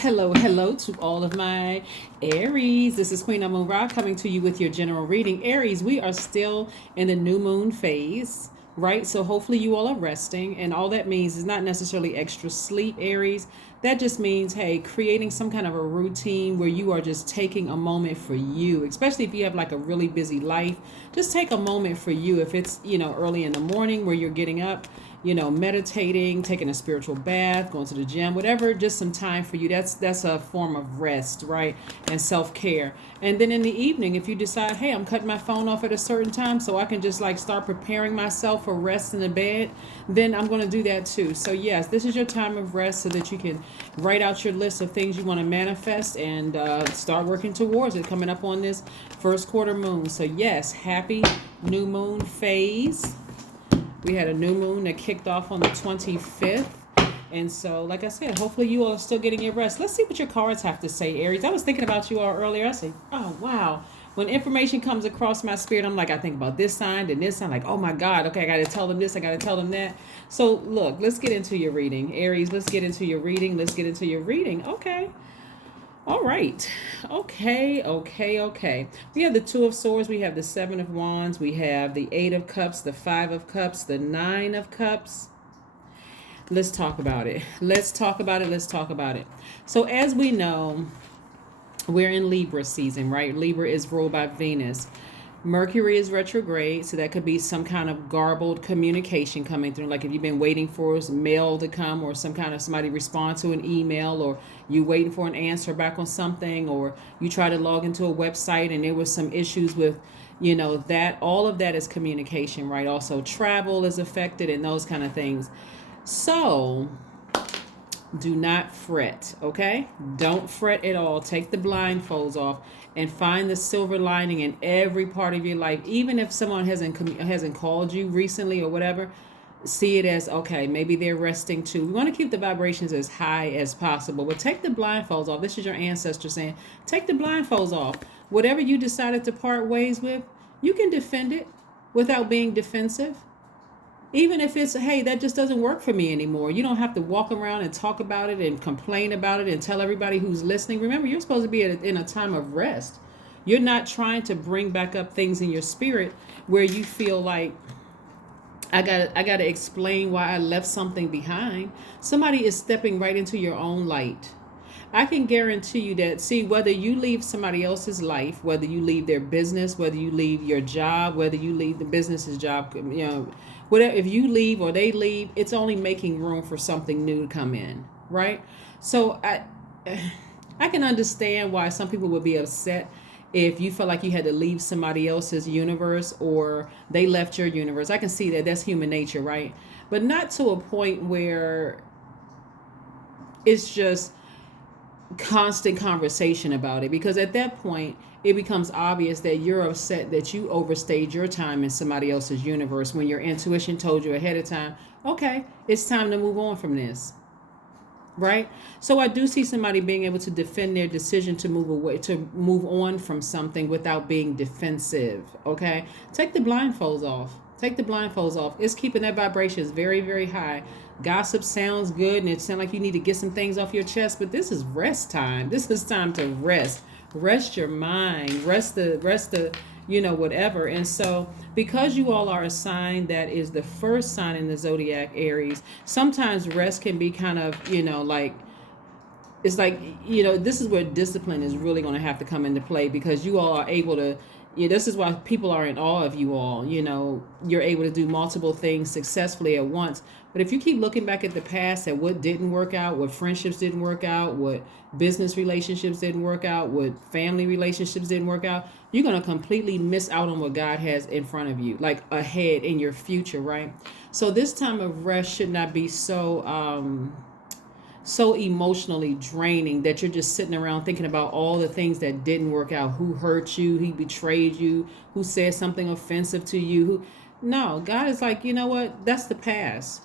Hello to all of my Aries. This is Queen Amun Ra coming to you with your general reading. Aries, we are still in the new moon phase, right? So hopefully you all are resting, and all that means is not necessarily extra sleep, Aries. That just means, hey, creating some kind of a routine where you are just taking a moment for you, especially if you have like a really busy life. Just take a moment for you. If it's, early in the morning where you're getting up, meditating, taking a spiritual bath, going to the gym, whatever, just some time for you. That's a form of rest, right? And self-care. And then in the evening, if you decide, hey, I'm cutting my phone off at a certain time so I can just like start preparing myself for rest in the bed, then I'm going to do that too. So yes, this is your time of rest so that you can write out your list of things you want to manifest and start working towards it coming up on this first quarter moon. So yes, happy new moon phase. We had a new moon that kicked off on the 25th. And so, like I said, hopefully you all are still getting your rest. Let's see what your cards have to say, Aries. I was thinking about you all earlier. I say, oh, wow. When information comes across my spirit, I'm like, I think about this sign and this sign. Like, oh, my God. Okay, I got to tell them this. I got to tell them that. So, look, let's get into your reading. Aries, let's get into your reading. Let's get into your reading. Okay. All right. Okay. We have the Two of Swords. We have the Seven of Wands. We have the Eight of Cups, the Five of Cups, the Nine of Cups. Let's talk about it. So as we know, we're in Libra season, right? Libra is ruled by Venus. Mercury is retrograde, so that could be some kind of garbled communication coming through. Like if you've been waiting for mail to come or some kind of somebody respond to an email, or you waiting for an answer back on something, or you try to log into a website and there was some issues with, that all of that is communication, right? Also travel is affected and those kind of things. So do not fret, okay? Don't fret at all. Take the blindfolds off and find the silver lining in every part of your life. Even if someone hasn't called you recently or whatever, see it as, okay, maybe they're resting too. We want to keep the vibrations as high as possible, but take the blindfolds off. This is your ancestor saying, take the blindfolds off. Whatever you decided to part ways with, you can defend it without being defensive. Even if it's, hey, that just doesn't work for me anymore. You don't have to walk around and talk about it and complain about it and tell everybody who's listening. Remember, you're supposed to be in a time of rest. You're not trying to bring back up things in your spirit where you feel like, I gotta explain why I left something behind. Somebody is stepping right into your own light. I can guarantee you that, see, whether you leave somebody else's life, whether you leave their business, whether you leave your job, whether you leave the business's job, whatever, if you leave or they leave, it's only making room for something new to come in, right? So I can understand why some people would be upset if you felt like you had to leave somebody else's universe or they left your universe. I can see that. That's human nature, right? But not to a point where it's just constant conversation about it, because at that point it becomes obvious that you're upset that you overstayed your time in somebody else's universe when your intuition told you ahead of time, okay, it's time to move on from this, right? So I do see somebody being able to defend their decision to move on from something without being defensive. Okay, take the blindfolds off. It's keeping that vibrations very, very high. Gossip sounds good and it sounds like you need to get some things off your chest, but this is rest time. This is time to rest your mind, rest the whatever. And so because you all are a sign that is the first sign in the zodiac, Aries, sometimes rest can be kind of, like, it's like, this is where discipline is really going to have to come into play, because you all are able to, this is why people are in awe of you all. You're able to do multiple things successfully at once. But if you keep looking back at the past, at what didn't work out, what friendships didn't work out, what business relationships didn't work out, what family relationships didn't work out, you're going to completely miss out on what God has in front of you, like ahead in your future, right? So this time of rest should not be so emotionally draining that you're just sitting around thinking about all the things that didn't work out, who hurt you, who betrayed you, who said something offensive to you. No, God is like, you know what? That's the past.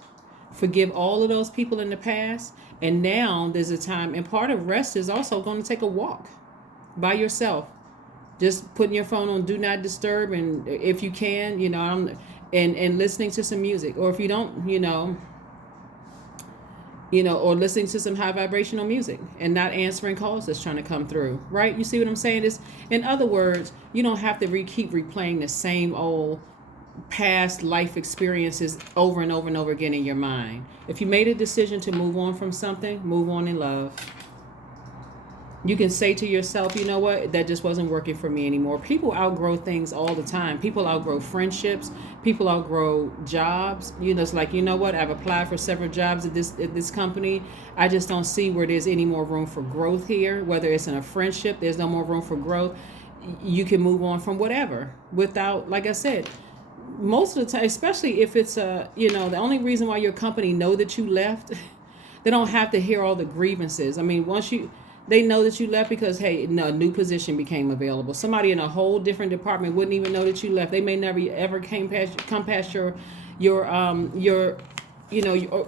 Forgive all of those people in the past. And now there's a time, and part of rest is also going to take a walk by yourself. Just putting your phone on do not disturb, and if you can, and listening to some music. Or if you don't, or listening to some high vibrational music and not answering calls that's trying to come through, right? You see what I'm saying? Is, in other words, you don't have to keep replaying the same old past life experiences over and over and over again in your mind. If you made a decision to move on from something, move on in love. You can say to yourself, you know what, that just wasn't working for me anymore. People outgrow things all the time. People outgrow friendships. People outgrow jobs. It's like, you know what, I've applied for several jobs at this company. I just don't see where there's any more room for growth here. Whether it's in a friendship, there's no more room for growth. You can move on from whatever without, like I said, most of the time, especially if it's the only reason why your company know that you left, they don't have to hear all the grievances. I mean, they know that you left because, hey, no, a new position became available. Somebody in a whole different department wouldn't even know that you left. They may never ever come past your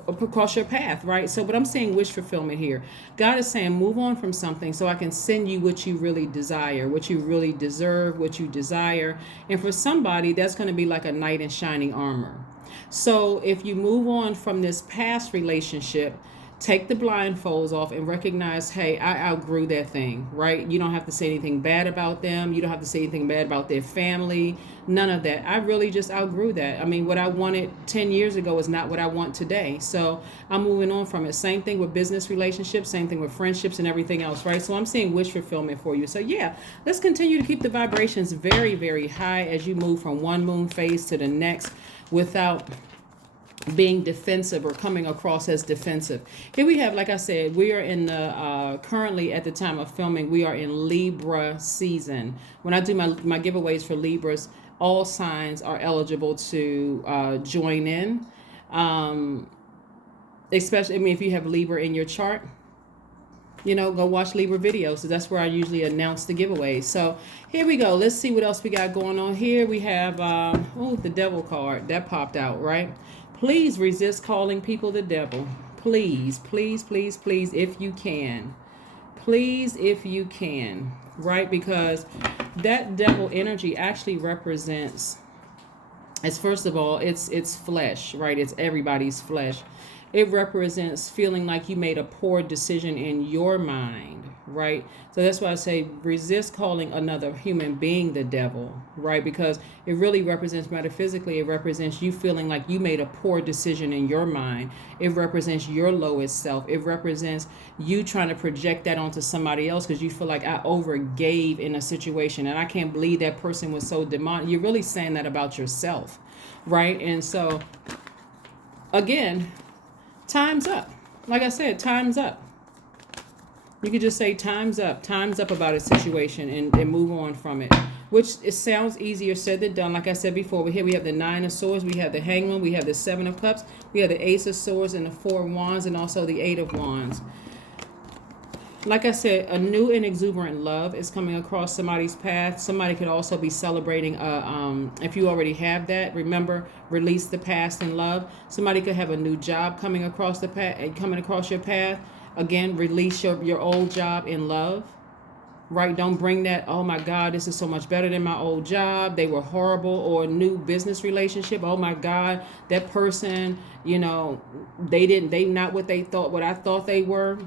across your path, right? So, but I'm saying wish fulfillment here. God is saying move on from something so I can send you what you really desire, what you really deserve, what you desire. And for somebody, that's going to be like a knight in shining armor. So if you move on from this past relationship, take the blindfolds off and recognize, hey, I outgrew that thing, right? You don't have to say anything bad about them. You don't have to say anything bad about their family. None of that. I really just outgrew that. I mean, what I wanted 10 years ago is not what I want today. So I'm moving on from it. Same thing with business relationships, same thing with friendships and everything else, right? So I'm seeing wish fulfillment for you. So yeah, let's continue to keep the vibrations very, very high as you move from one moon phase to the next without being defensive or coming across as defensive. Here we have, like I said, we are in the currently at the time of filming, we are in Libra season. When I do my giveaways for Libras, all signs are eligible to join in. Especially, I mean, if you have Libra in your chart, go watch Libra videos. So that's where I usually announce the giveaways. So here we go. Let's see what else we got going on here. We have, the devil card that popped out, right? Please resist calling people the devil. Please, please, please, please, if you can. Please, if you can, right? Because that devil energy actually represents, as first of all, it's flesh, right? It's everybody's flesh. It represents feeling like you made a poor decision in your mind, right? So that's why I say resist calling another human being the devil, right? Because it really represents, metaphysically, it represents you feeling like you made a poor decision in your mind. It represents your lowest self. It represents you trying to project that onto somebody else because you feel like I overgave in a situation and I can't believe that person was so demonic. You're really saying that about yourself, right? And so, again, time's up. Like I said, time's up. You could just say time's up about a situation and move on from it. Which it sounds easier said than done. Like I said before, here we have the 9 of Swords, we have the Hangman, we have the 7 of Cups, we have the Ace of Swords and the 4 of Wands, and also the 8 of Wands. Like I said, a new and exuberant love is coming across somebody's path. Somebody could also be celebrating, if you already have that, remember, release the past in love. Somebody could have a new job coming across your path. Again, release your old job in love, right? Don't bring that, oh my God, this is so much better than my old job. They were horrible. Or a new business relationship. Oh my God, that person, they not what I thought they were.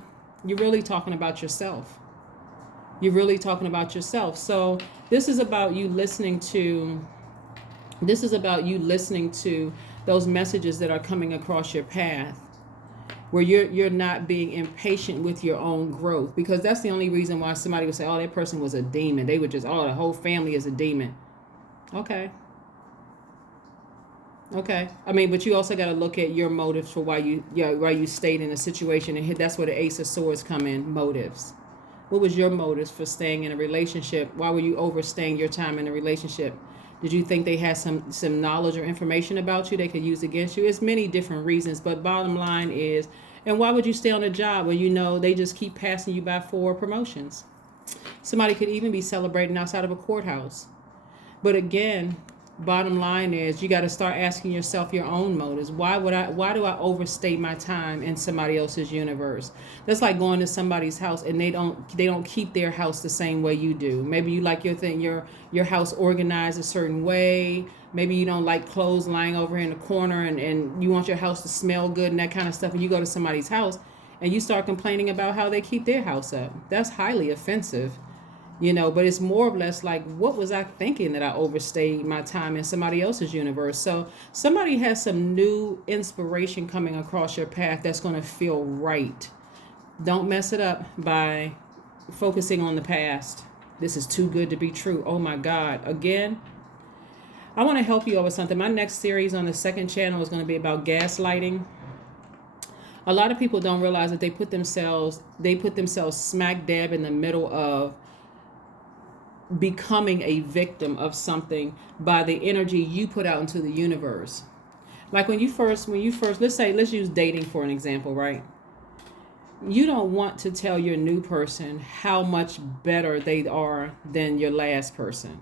You're really talking about yourself. So this is about you listening to those messages that are coming across your path, where you're not being impatient with your own growth, because that's the only reason why somebody would say, oh, that person was a demon. They would just, oh, the whole family is a demon. Okay. I mean, but you also got to look at your motives for why you stayed in a situation, and that's where the Ace of Swords come in. Motives. What was your motives for staying in a relationship? Why were you overstaying your time in a relationship? Did you think they had some knowledge or information about you they could use against you? It's many different reasons, but bottom line is, and why would you stay on a job where they just keep passing you by for promotions? Somebody could even be celebrating outside of a courthouse. But again, bottom line is you got to start asking yourself your own motives. Why do I overstay my time in somebody else's universe? That's like going to somebody's house and they don't keep their house the same way you do. Maybe you like your house organized a certain way. Maybe you don't like clothes lying over in the corner, and you want your house to smell good and that kind of stuff, and you go to somebody's house and you start complaining about how they keep their house up. That's highly offensive. But it's more or less like, what was I thinking that I overstayed my time in somebody else's universe? So somebody has some new inspiration coming across your path that's going to feel right. Don't mess it up by focusing on the past. This is too good to be true. Oh my God. Again, I want to help you over something. My next series on the second channel is going to be about gaslighting. A lot of people don't realize that they put themselves smack dab in the middle of becoming a victim of something by the energy you put out into the universe. Like when you first let's use dating for an example, right? You don't want to tell your new person how much better they are than your last person.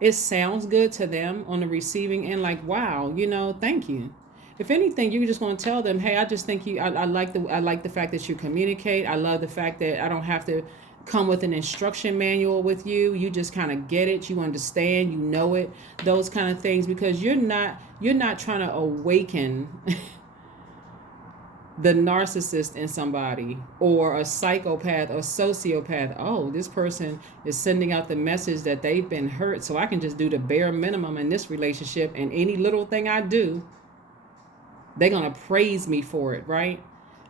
It sounds good to them on the receiving end, like, wow, thank you. If anything, you're just going to tell them, hey, I just think I like the fact that you communicate. I love the fact that I don't have to come with an instruction manual with you. You just kind of get it. You understand, you know it, those kind of things, because you're not trying to awaken the narcissist in somebody or a psychopath or sociopath. Oh, this person is sending out the message that they've been hurt, so I can just do the bare minimum in this relationship, and any little thing I do, they're going to praise me for it, right?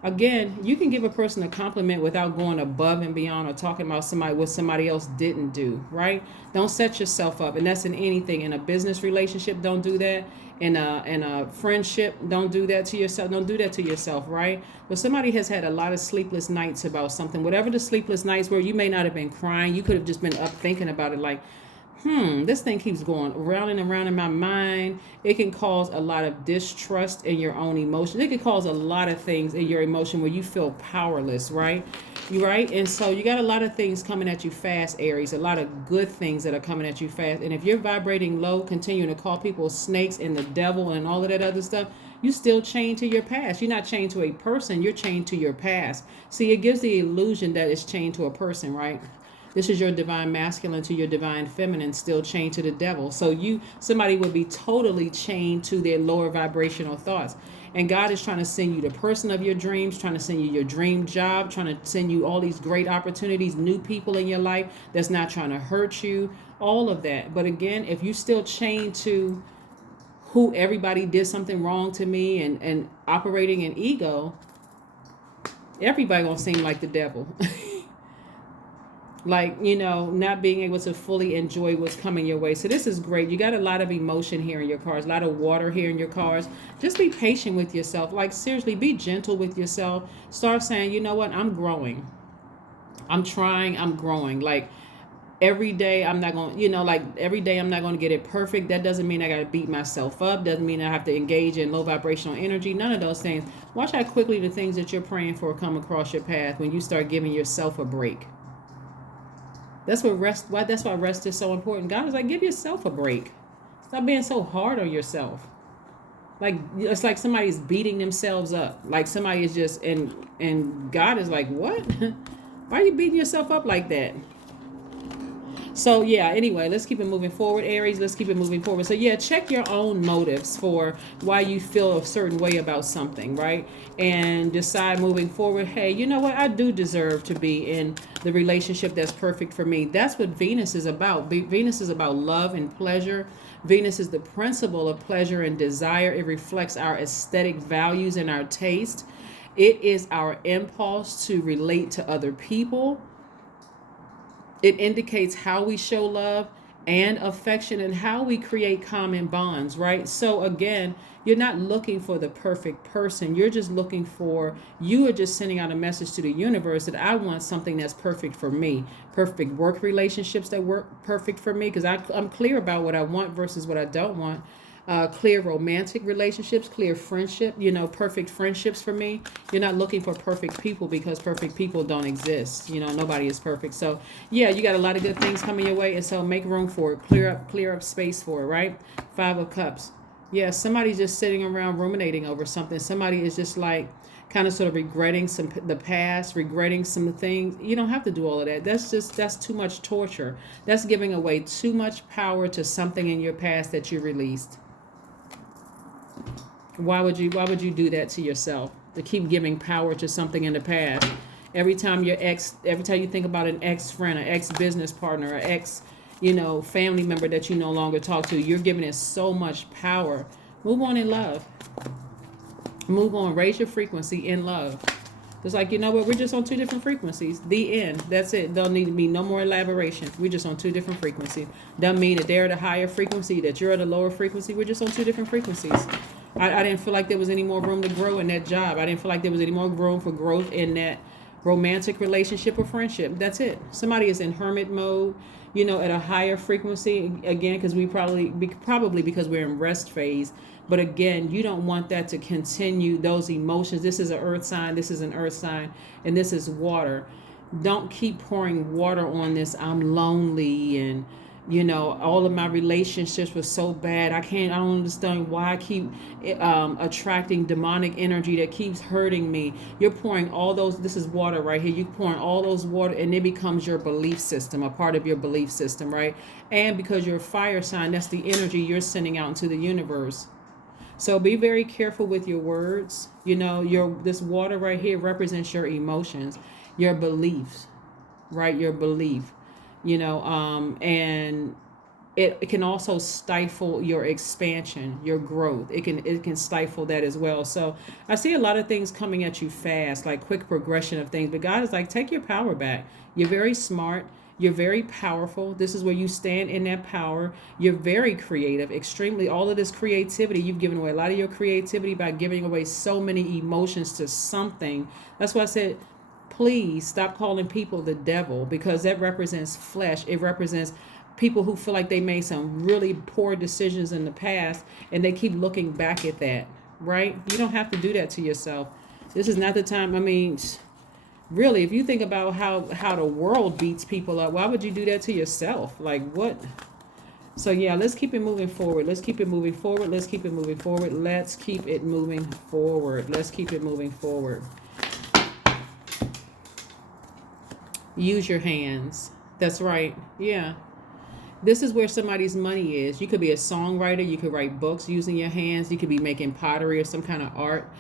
Again, you can give a person a compliment without going above and beyond or talking about what somebody else didn't do, right? Don't set yourself up. And that's in anything. In a business relationship, don't do that. In a friendship, don't do that to yourself. Don't do that to yourself, right? But somebody has had a lot of sleepless nights about something. Whatever the sleepless nights were, you may not have been crying. You could have just been up thinking about it like, this thing keeps going around and around in my mind. It can cause a lot of distrust in your own emotions. It can cause a lot of things in your emotion where you feel powerless, right? And so you got a lot of things coming at you fast, Aries. A lot of good things that are coming at you fast. And if you're vibrating low, continuing to call people snakes and the devil and all of that other stuff, you still chained to your past. You're not chained to a person. You're chained to your past. See, it gives the illusion that it's chained to a person, right? This is your divine masculine to your divine feminine, still chained to the devil. So somebody would be totally chained to their lower vibrational thoughts. And God is trying to send you the person of your dreams, trying to send you your dream job, trying to send you all these great opportunities, new people in your life that's not trying to hurt you, all of that. But again, if you still chained to who everybody did something wrong to me and operating in ego, everybody gonna seem like the devil. Like, not being able to fully enjoy what's coming your way. So this is great. You got a lot of emotion here in your cards, a lot of water here in your cards. Just be patient with yourself. Like, seriously, be gentle with yourself. Start saying, you know what, I'm growing. I'm trying, I'm growing. Like, every day I'm not going to, every day I'm not going to get it perfect. That doesn't mean I got to beat myself up. Doesn't mean I have to engage in low vibrational energy. None of those things. Watch how quickly the things that you're praying for come across your path when you start giving yourself a break. That's why rest is so important. God is like, give yourself a break. Stop being so hard on yourself. Like, it's like somebody's beating themselves up. Like somebody is just, and God is like, what? Why are you beating yourself up like that? So yeah, anyway, let's keep it moving forward, Aries. Let's keep it moving forward. So yeah, check your own motives for why you feel a certain way about something, right? And decide moving forward, hey, you know what? I do deserve to be in the relationship that's perfect for me. That's what Venus is about. Venus is about love and pleasure. Venus is the principle of pleasure and desire. It reflects our aesthetic values and our taste. It is our impulse to relate to other people. It indicates how we show love and affection and how we create common bonds, right? So again, you're not looking for the perfect person. You are just sending out a message to the universe that I want something that's perfect for me. Perfect work relationships that work perfect for me, because I'm clear about what I want versus what I don't want. Clear romantic relationships, clear friendship, perfect friendships for me. You're not looking for perfect people because perfect people don't exist. Nobody is perfect. So yeah, you got a lot of good things coming your way. And so make room for it. Clear up space for it, right? 5 of Cups. Yeah, somebody's just sitting around ruminating over something. Somebody is just like kind of sort of regretting the past, regretting some things. You don't have to do all of that. That's too much torture. That's giving away too much power to something in your past that you released. Why would you do that to yourself? To keep giving power to something in the past. Every time you think about an ex friend, an ex business partner, an ex, family member that you no longer talk to, you're giving it so much power. Move on in love. Move on. Raise your frequency in love. It's like, you know what? We're just on 2 different frequencies. The end. That's it. Don't need to be no more elaboration. We're just on 2 different frequencies. Doesn't mean that they're at a higher frequency, that you're at a lower frequency. We're just on 2 different frequencies. I didn't feel like there was any more room to grow in that job. I didn't feel like there was any more room for growth in that romantic relationship or friendship. That's it. Somebody is in hermit mode, at a higher frequency, again, because probably because we're in rest phase. But again, you don't want that to continue, those emotions. This is an earth sign, this is an earth sign, and this is water. Don't keep pouring water on this. I'm lonely, and all of my relationships were so bad. I don't understand why I keep attracting demonic energy that keeps hurting me. You're pouring all those, this is water right here. You're pouring all those water, and it becomes your belief system, a part of your belief system, right? And because you're a fire sign, that's the energy you're sending out into the universe. So be very careful with your words. This water right here represents your emotions, your beliefs, right? Your belief, and it can also stifle your expansion, your growth. It can stifle that as well. So I see a lot of things coming at you fast, like quick progression of things. But God is like, take your power back. You're very smart. You're very powerful. This is where you stand in that power. You're very creative, extremely. All of this creativity, you've given away a lot of your creativity by giving away so many emotions to something. That's why I said, please stop calling people the devil, because that represents flesh. It represents people who feel like they made some really poor decisions in the past, and they keep looking back at that, right? You don't have to do that to yourself. This is not the time. I mean, really, if you think about how the world beats people up, why would you do that to yourself? Like, what? So yeah, let's keep it moving forward. Let's keep it moving forward. Let's keep it moving forward. Let's keep it moving forward. Let's keep it moving forward. Use your hands. That's right. Yeah. This is where somebody's money is. You could be a songwriter. You could write books using your hands. You could be making pottery or some kind of art.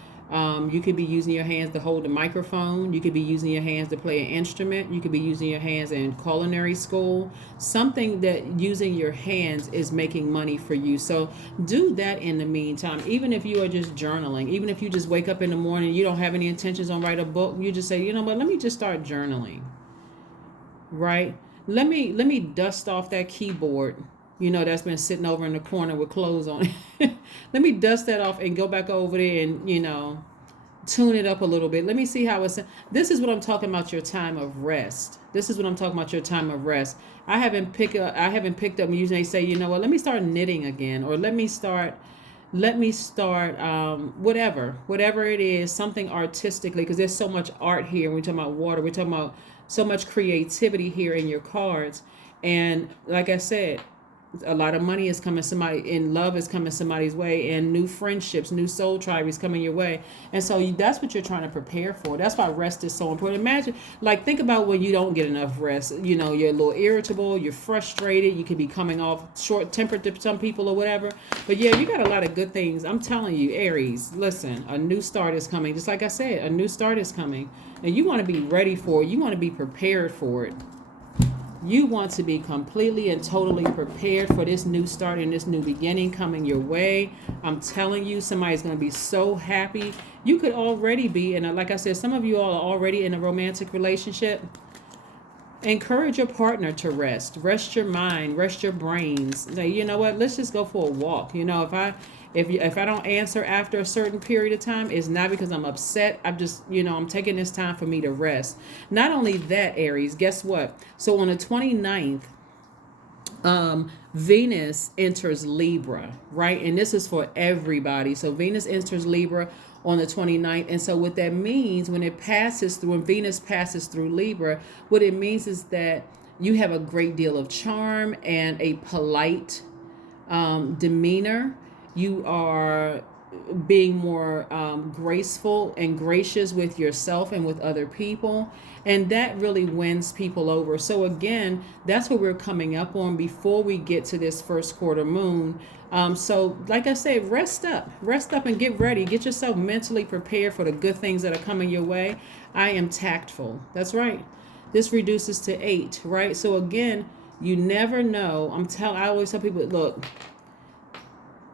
You could be using your hands to hold a microphone. You could be using your hands to play an instrument. You could be using your hands in culinary school. Something that using your hands is making money for you. So do that in the meantime. Even if you are just journaling, even if you just wake up in the morning, you don't have any intentions on write a book, you just say, you know what, let me just start journaling. Right? Let me dust off that keyboard, that's been sitting over in the corner with clothes on it. Let me dust that off and go back over there and, tune it up a little bit. Let me see how it's. This is what I'm talking about, your time of rest. This is what I'm talking about, your time of rest. I haven't picked up usually they say, you know what, let me start knitting again, or let me start whatever it is, something artistically, because there's so much art here. We're talking about water. We're talking about so much creativity here in your cards. And like I said, a lot of money is coming love is coming somebody's way, and new friendships, new soul tribe is coming your way. And so that's what you're trying to prepare for. That's why rest is so important. Imagine, think about when you don't get enough rest. You're a little irritable, you're frustrated, you could be coming off short-tempered to some people or whatever. But yeah, you got a lot of good things. I'm telling you, Aries, listen, a new start is coming. Just like I said, a new start is coming. And you want to be ready for it. You want to be prepared for it. You want to be completely and totally prepared for this new start and this new beginning coming your way. I'm telling you, somebody's going to be so happy. You could already be, and like I said, some of you all are already in a romantic relationship. Encourage your partner to rest. Rest your mind. Rest your brains. Say, you know what? Let's just go for a walk. If I don't answer after a certain period of time, it's not because I'm upset. I'm just, I'm taking this time for me to rest. Not only that, Aries, guess what? So on the 29th Venus enters Libra, right? And this is for everybody. So Venus enters Libra on the 29th. And so what that means when it passes through, when Venus passes through Libra, what it means is that you have a great deal of charm and a polite demeanor. You are being more graceful and gracious with yourself and with other people. And that really wins people over. So again, that's what we're coming up on before we get to this first quarter moon. So like I said, rest up and get ready. Get yourself mentally prepared for the good things that are coming your way. I am tactful. That's right. This reduces to 8, right? So again, you never know. I always tell people, look,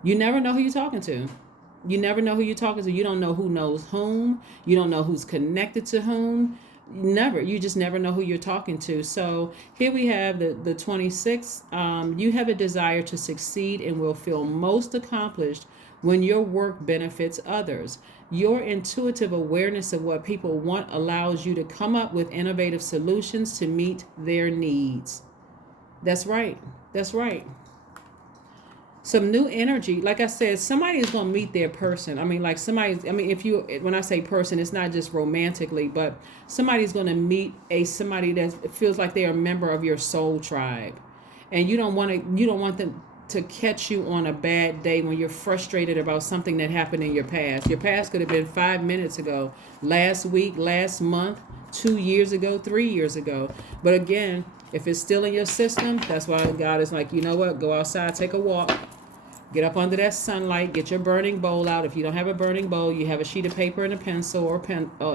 you never know who you're talking to. You never know who you're talking to. You don't know who knows whom. You don't know who's connected to whom. Never. You just never know who you're talking to. So here we have the 26th. You have a desire to succeed and will feel most accomplished when your work benefits others. Your intuitive awareness of what people want allows you to come up with innovative solutions to meet their needs. That's right. That's right. Some new energy. Like I said, somebody is going to meet their person. I mean, like when I say person, it's not just romantically, but somebody's going to meet somebody that feels like they're a member of your soul tribe. And you don't want them to catch you on a bad day when you're frustrated about something that happened in your past. Your past could have been 5 minutes ago, last week, last month, 2 years ago, 3 years ago. But again, if it's still in your system, that's why God is like, you know what? Go outside, take a walk. Get up under that sunlight. Get your burning bowl out. If you don't have a burning bowl, you have a sheet of paper and a pencil or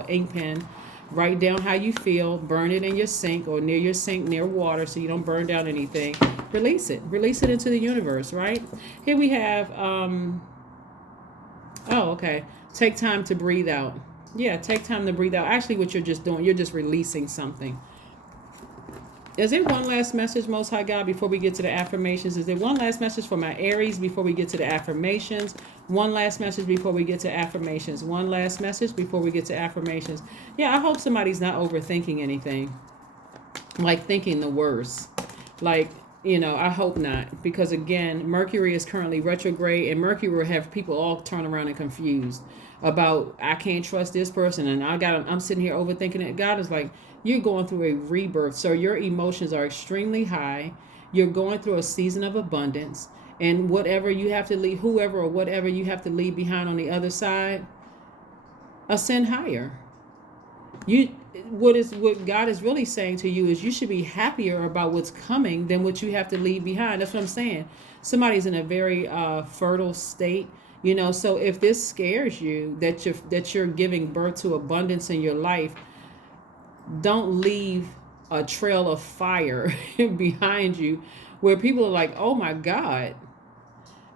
ink pen. Write down how you feel. Burn it in your sink or near your sink, near water, so you don't burn down anything. Release it. Release it into the universe, right? Here we have, okay. Take time to breathe out. Yeah, take time to breathe out. Actually, what you're just doing, you're just releasing something. Is there one last message, Most High God, before we get to the affirmations? Is there one last message for my Aries before we get to the affirmations? One last message before we get to affirmations. One last message before we get to affirmations. Yeah, I hope somebody's not overthinking anything. Like thinking the worst. Like, I hope not. Because again, Mercury is currently retrograde, and Mercury will have people all turn around and confused about, I can't trust this person, and I'm sitting here overthinking it. God is like, you're going through a rebirth, so your emotions are extremely high. You're going through a season of abundance, and whatever you have to leave, whoever or whatever you have to leave behind on the other side, ascend higher. What God is really saying to you is you should be happier about what's coming than what you have to leave behind. That's what I'm saying. Somebody's in a very fertile state. So if this scares you that you're giving birth to abundance in your life, don't leave a trail of fire behind you where people are like, oh my God,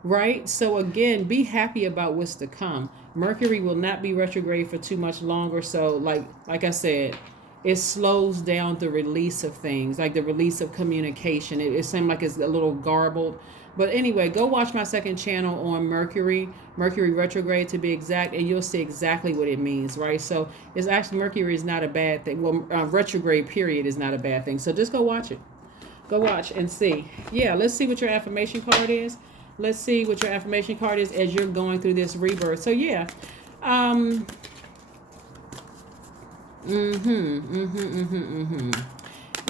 right? So again, be happy about what's to come. Mercury will not be retrograde for too much longer. So like I said, it slows down the release of things, like the release of communication. It seems like it's a little garbled. But anyway, go watch my second channel on Mercury retrograde to be exact, and you'll see exactly what it means, right? So it's actually, Mercury is not a bad thing. Well, retrograde period is not a bad thing. So just go watch it. Go watch and see. Yeah, let's see what your affirmation card is. Let's see what your affirmation card is as you're going through this rebirth. So yeah.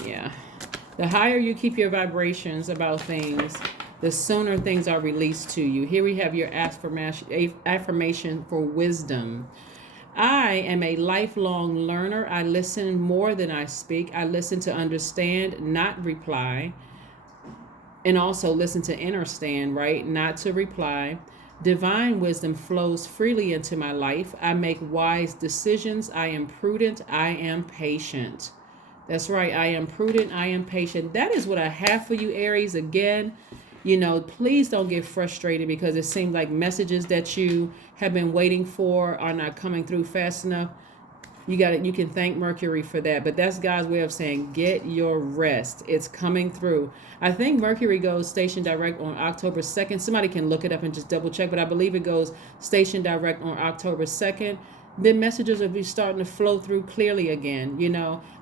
Yeah. The higher you keep your vibrations about things, the sooner things are released to you. Here we have your affirmation for wisdom. I am a lifelong learner. I listen more than I speak. I listen to understand, not reply. And also listen to understand, right? Not to reply. Divine wisdom flows freely into my life. I make wise decisions. I am prudent. I am patient. That's right. I am prudent. I am patient. That is what I have for you, Aries. Again, please don't get frustrated because it seems like messages that you have been waiting for are not coming through fast enough. You can thank Mercury for that, but that's God's way of saying get your rest. It's coming through. I think Mercury goes station direct on October 2nd. Somebody can look it up and just double check, but I believe it goes station direct on October 2nd. Then messages will be starting to flow through clearly again.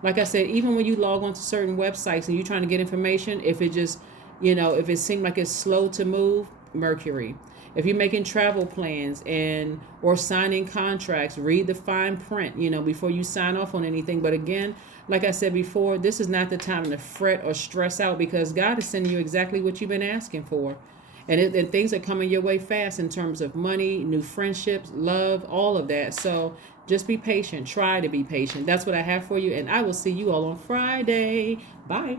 Like I said, even when you log on to certain websites and you're trying to get information, if it just If it seemed like it's slow to move, Mercury. If you're making travel plans and or signing contracts, read the fine print, before you sign off on anything. But again, like I said before, this is not the time to fret or stress out, because God is sending you exactly what you've been asking for. And things are coming your way fast in terms of money, new friendships, love, all of that. So just be patient. Try to be patient. That's what I have for you. And I will see you all on Friday. Bye.